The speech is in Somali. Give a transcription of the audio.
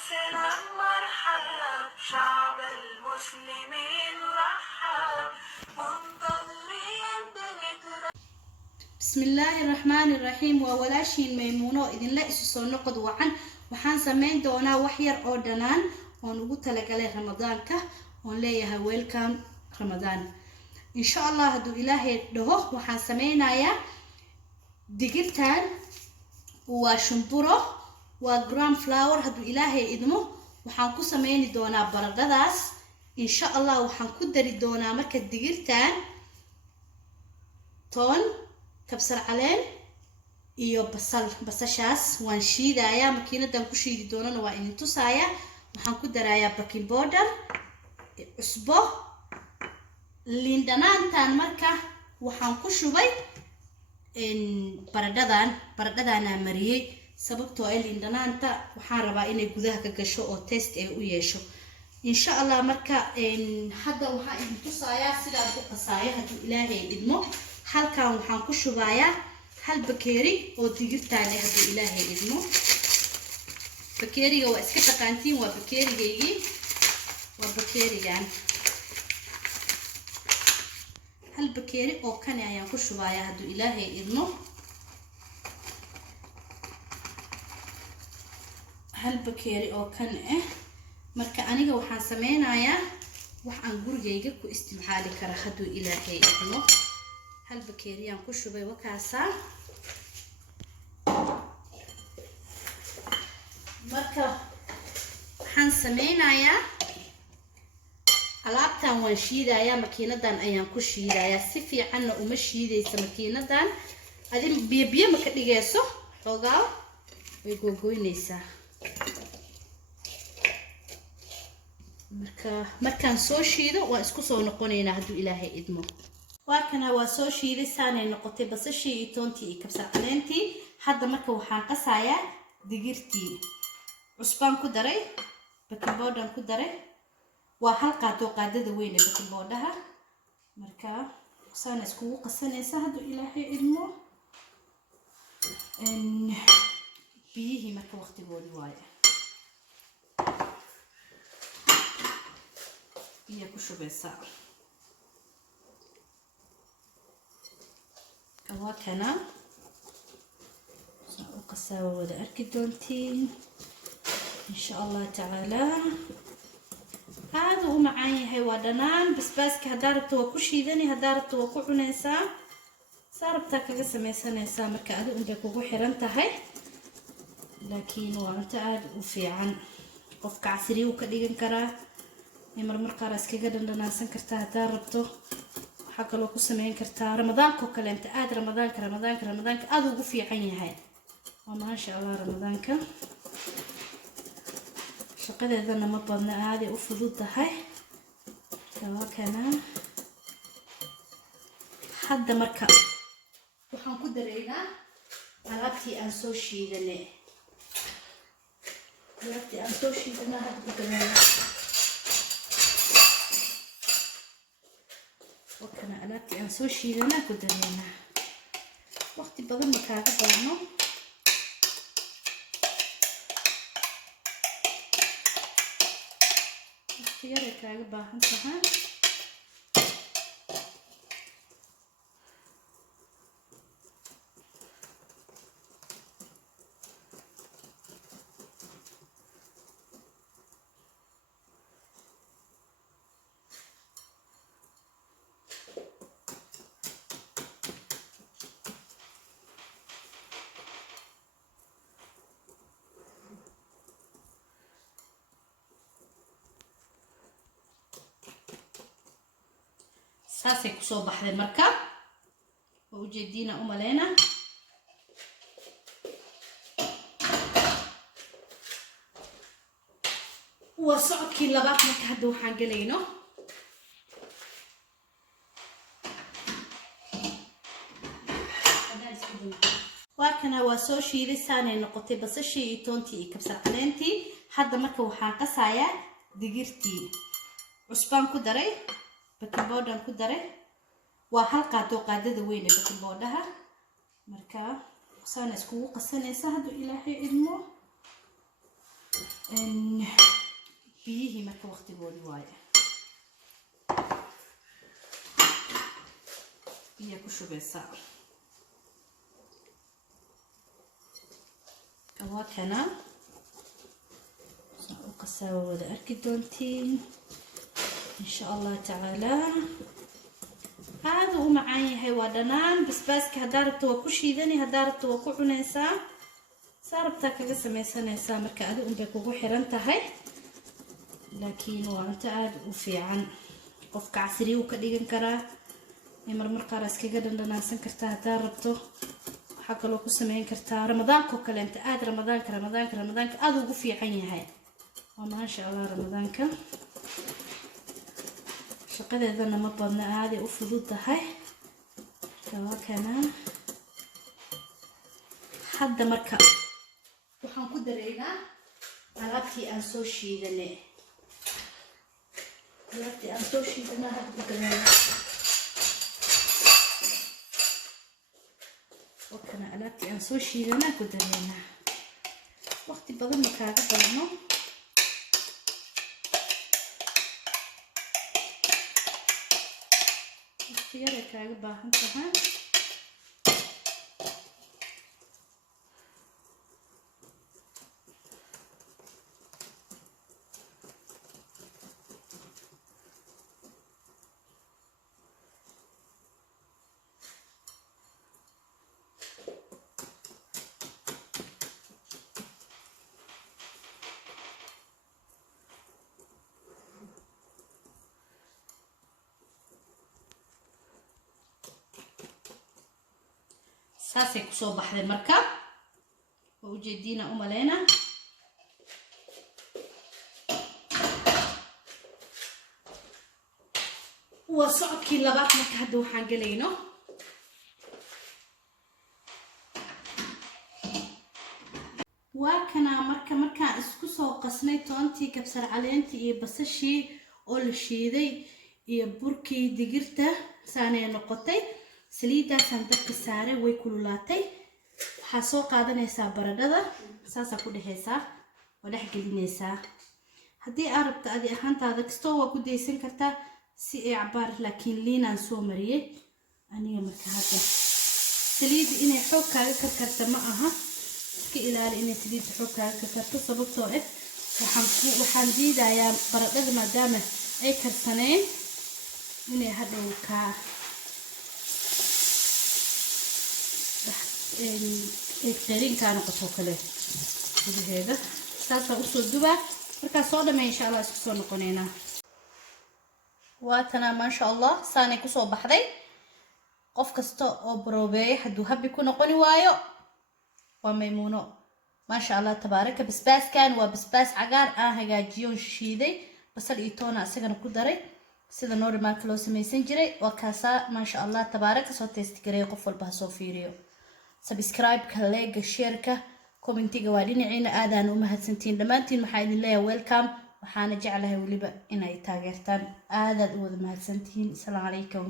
سلام مرحبا شعب المسلمين رحب منتظرين بسم الله الرحمن الرحيم وولاشين ميمونو إذن لا إسسو نقد وعن وحان سمين دونا وحير أو دنان ونقول تلقى رمضان كه ونلاقيها ويلكم رمضان إن شاء الله هدو إلهي دهو وحان سمينا يا ديجيتال وشمبورو وجرام فلاور هدو إلهي إدمو وحان كو سميني دونا بردداس إن شاء الله وحان كو داري دونا مركا ديجيتال تون كبسر علين iyo basashaas waan shiidayaa makiinadan ku shiidi doonana waa in tusaaya waxaan ku darayaa baking powder cusbo liin dhanaantan marka waxaan ku shubay baradhadana mariyay sababtoo ay liin dhanaanta waxaan rabaa inay gudaha ka gasho oo taste ay u yeesho insha Allah marka hadda waxaan idin tusayaa sida aad u qasaayo hadii Ilaahay idmo halkan waxaan ku shubayaa hal bakeeri oo digirtaan ah hadii Ilaahay idmo bakeeriga waa iska taqaantiin waa bakeerigeeyii waa bakeerigan hal bakeeri oo kan ayaan ku shubayaa hadii Ilaahay idmo hal bakeeri oo kan ah marka aniga waxaan sameynayaa wax aan gurigeyga ku isticmaali kara hadii Ilaahay idmo hal bakeeri aan ku shubay wakaasa marka waxaan sameynayaa alaabtan waan shiidayaa makiinadan ayaan ku shiidayaa si fiicanna uma shiidaysa makiinadan adin biyo ma ka dhigayso xogaa way googoynaysaa markaan soo shiido waa isku soo noqonaynaa hadii Ilaahay idmo waakana waa soo shiiday saanay noqotay basashii iyo toontii iyo kabsar caleentii hadda marka waxaan qasayaa digirtii cusbaan ku daray baking powder ku daray waa hal qaato qaadada weyn ee baking powder marka saan isku qasanaysa hadii Ilaahay idmo biyihi marka waqtigoodii waaye biyo ku shubaysaa كواكنا وقساوة وذا أركدونتين إن شاء الله تعالى هذا هو معاي هاي ودنان بس كهدارت وكوشي ذني هدارت وكوعنيسا صار بتاك قسم يسنيسا مركا أدو عندك وحيرنتا هاي لكن وانت عاد وفي عن قفك عسري وكديجن كرا يمر مرقارس كجدن لنا سنكرتا هدارتو حق لو كسمين كرتا رمضان كوكل انت عاد رمضان aad ugu fiican yahay ma sha Allah ramadaanka shaqadeedana ma badna aad u fududahay kana hadda marka waxaan ku dareynaa alaabtii aan soo shiidanay hadda ku dareynaa وكنا ألاتي أن سوشي لنا كدرينا وقت بدل ما كاغا بارنو اختياري كاغا باهن سهان saasay ku soo baxday marka oo ujeedina umaleena waa socodkii labaad marka hadda waxaan galayno waakana waa soo shiiday saanay noqotay basashii iyo toontii iyo kabsar caleentii hadda marka waxaan qasayaa digirtii cusbaan ku daray baking powder ku daray waa hal qaato qaadada weyn ee baking powder marka saan isku qasanaysa hadii Ilaahay idmo biyihii marka waqtigoodii waaye biyo ku shubeysaa waa kana u qasaa wada arki doontiin insha Allah tacaala هذا هو معايا هاي ودنان بس كهدارت وكشيدني هدارت وكعنيسا صاربتا كذا سميسنا سامر كأدو بكوكو حرنتا هاي لكن وانت عاد وفي عن قف كعسري وكديجن كرا يمر قارس كذا دنا سنكرتا هدارتو حق لو كسمين كرتا رمضان كوكل انت عاد رمضان أدو وفي عيني هاي وما شاء الله رمضان كم shaqadeedana ma badna aad u fududahay kana hadda marka waxaan ku dareynaa alaabtii aan soo shiidanay wakana alaabtii aan soo shiidanaa ku dareynaa waqti badan ma kaaga badno yara kaaga baahan tahay saasay kusoo baxday marka oo ujeediina u maleena waa socodkii labaad marka hadda waxaan galayno waa kana markaan isku soo qasnay toontii kabsar caleentii iyo basashii oo la shiiday iyo burkii digirta saanay noqotay saliidaasaan dabka saaray way kululaatay waxaa soo qaadanaysaa baradhada saasaa ku dhexaysaa oo dhex gelinaysaa haddii aad rabto adi ahaantaada kastoo waa ku daysan kartaa si ay cabaar laakiin liinaan soo mariyay aniga marka hadda saliidda inay xoog kaaga karkarta ma aha iska ilaali inay saliidda xoog kaaga karkarto sababtoo ah waxaan diidayaa baradhada maadaama ay karsaneen inay hadhow kaa qeerinka noqoto kale gudaheeda saasaan usoo dubaa markaa soo dhamay insha Allah isku soo noqoneynaa waatana maasha Allah saanay kusoo baxday qof kasta oo baroobeeya hadduu habbi ku noqoni waayo waa maymuuno maasha Allah tabaaraka basbaaskan waa basbaas cagaar aan hagaajiyo shiiday basal iyo toona asagana ku daray sida normal loo samaysan jiray waa kaasa maasha Allah tabaaraka soo taste garay qof walba soo fiiriyo subscribe ka like share ka commentiga waa dhiniciina aadaan u mahadsantiin dhamaantiin waxaa idin leeyahay welcome waxaana jeclahay waliba inay taageertaan aadaad u wada mahadsantiin assalamu alaykum